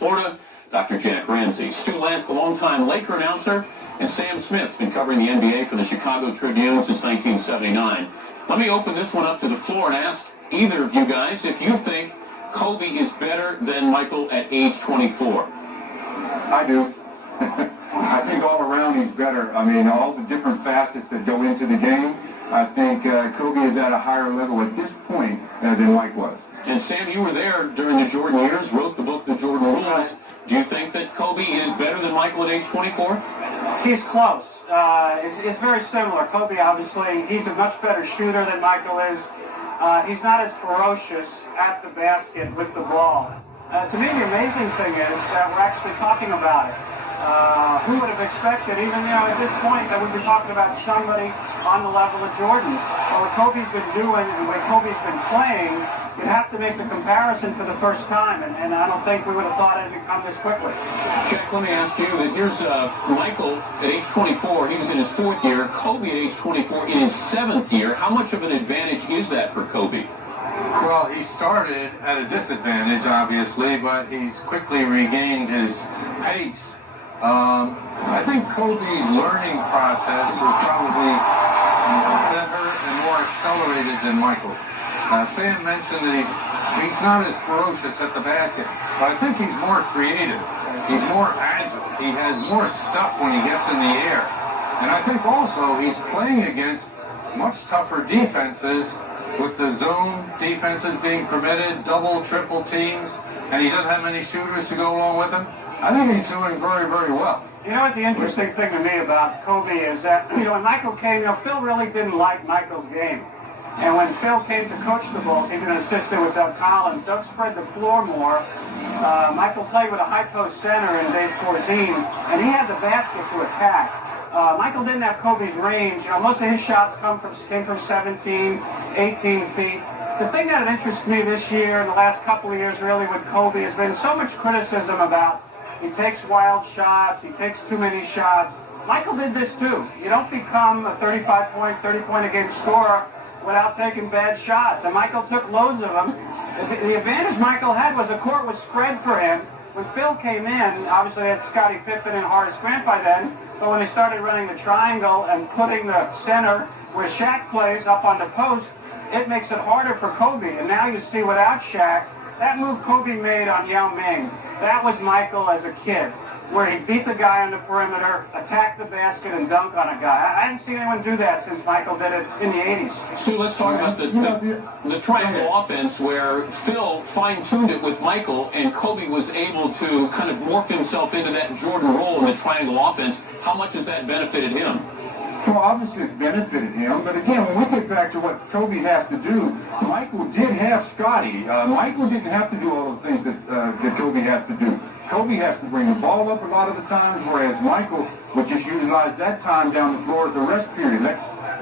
Florida, Dr. Jack Ramsey. Stu Lance, the longtime Laker announcer, and Sam Smith's been covering the NBA for the Chicago Tribune since 1979. Let me open this one up to the floor and ask either of you guys if you think Kobe is better than Michael at age 24. I do. I think all around he's better. I mean, all the different facets that go into the game, I think Kobe is at a higher level at this point than Mike was. And Sam, you were there during the Jordan years, wrote the book, The Jordan Rules. Do you think that Kobe is better than Michael at age 24? He's close. It's very similar. Kobe, obviously, he's a much better shooter than Michael is. He's not as ferocious at the basket with the ball. To me, the amazing thing is that we're actually talking about it. Who would have expected, even at this point, that we'd be talking about somebody on the level of Jordan? Well, what Kobe's been doing and the way Kobe's been playing, you'd have to make the comparison for the first time, and I don't think we would have thought it would come this quickly. Jack, let me ask you that here's Michael at age 24. He was in his 4th year. Kobe at age 24 in his 7th year. How much of an advantage is that for Kobe? Well, he started at a disadvantage, obviously, but he's quickly regained his pace. I think Kobe's learning process was probably better and more accelerated than Michael's. Sam mentioned that he's not as ferocious at the basket, but I think he's more creative. He's more agile. He has more stuff when he gets in the air. And I think also he's playing against much tougher defenses, with the zone defenses being permitted, double, triple teams, and he doesn't have many shooters to go along with him. I think he's doing very, very well. You know what the interesting thing to me about Kobe is that, when Michael came, Phil really didn't like Michael's game. And when Phil came to coach the Bulls, he'd been an assistant with Doug Collins. Doug spread the floor more. Michael played with a high post center in Dave Corzine, and he had the basket to attack. Michael didn't have Kobe's range. Most of his shots came from 17, 18 feet. The thing that interests me this year and the last couple of years really with Kobe has been so much criticism about he takes wild shots, he takes too many shots. Michael did this too. You don't become a 35-point, 30-point-a-game scorer without taking bad shots. And Michael took loads of them. The advantage Michael had was the court was spread for him. When Phil came in, obviously they had Scottie Pippen and Horace Grant by then, but when they started running the triangle and putting the center where Shaq plays up on the post, it makes it harder for Kobe. And now you see without Shaq, that move Kobe made on Yao Ming, that was Michael as a kid, where he beat the guy on the perimeter, attacked the basket, and dunked on a guy. I haven't seen anyone do that since Michael did it in the 80s. Stu, let's talk about the triangle offense where Phil fine-tuned it with Michael, and Kobe was able to kind of morph himself into that Jordan role in the triangle offense. How much has that benefited him? Well, obviously it's benefited him, but again, when we get back to what Kobe has to do, Michael did have Scottie. Michael didn't have to do all the things that Kobe has to do. Kobe has to bring the ball up a lot of the times, whereas Michael would just utilize that time down the floor as a rest period.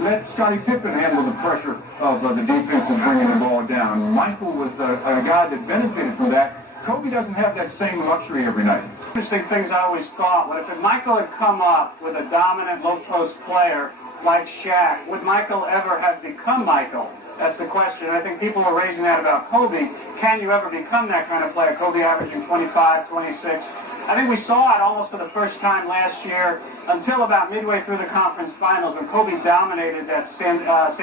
Let Scottie Pippen handle the pressure of the defenses bringing the ball down. Michael was a guy that benefited from that. Kobe doesn't have that same luxury every night. Interesting things I always thought, what if Michael had come up with a dominant low-post player like Shaq, would Michael ever have become Michael? That's the question. I think people are raising that about Kobe. Can you ever become that kind of player? Kobe averaging 25, 26. I think we saw it almost for the first time last year until about midway through the conference finals when Kobe dominated that San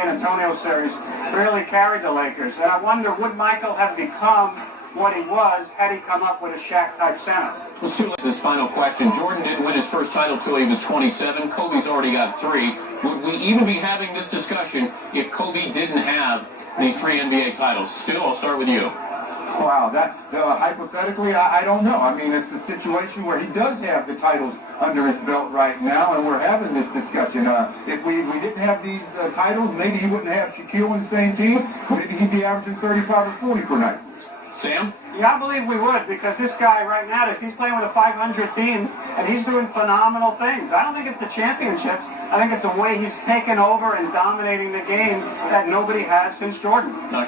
Antonio series, really carried the Lakers. And I wonder, would Michael have become what he was had he come up with a Shaq-type center? Let's do this final question. Jordan didn't win his first title till he was 27. Kobe's already got 3. Would we even be having this discussion if Kobe didn't have these 3 NBA titles? Stu, I'll start with you. Wow, hypothetically, I don't know. I mean, it's a situation where he does have the titles under his belt right now, and we're having this discussion. If we didn't have these titles, maybe he wouldn't have Shaquille on the same team. Maybe he'd be averaging 35 or 40 per night. Sam? Yeah, I believe we would, because this guy right now, he's playing with a 500 team, and he's doing phenomenal things. I don't think it's the championships. I think it's the way he's taken over and dominating the game that nobody has since Jordan.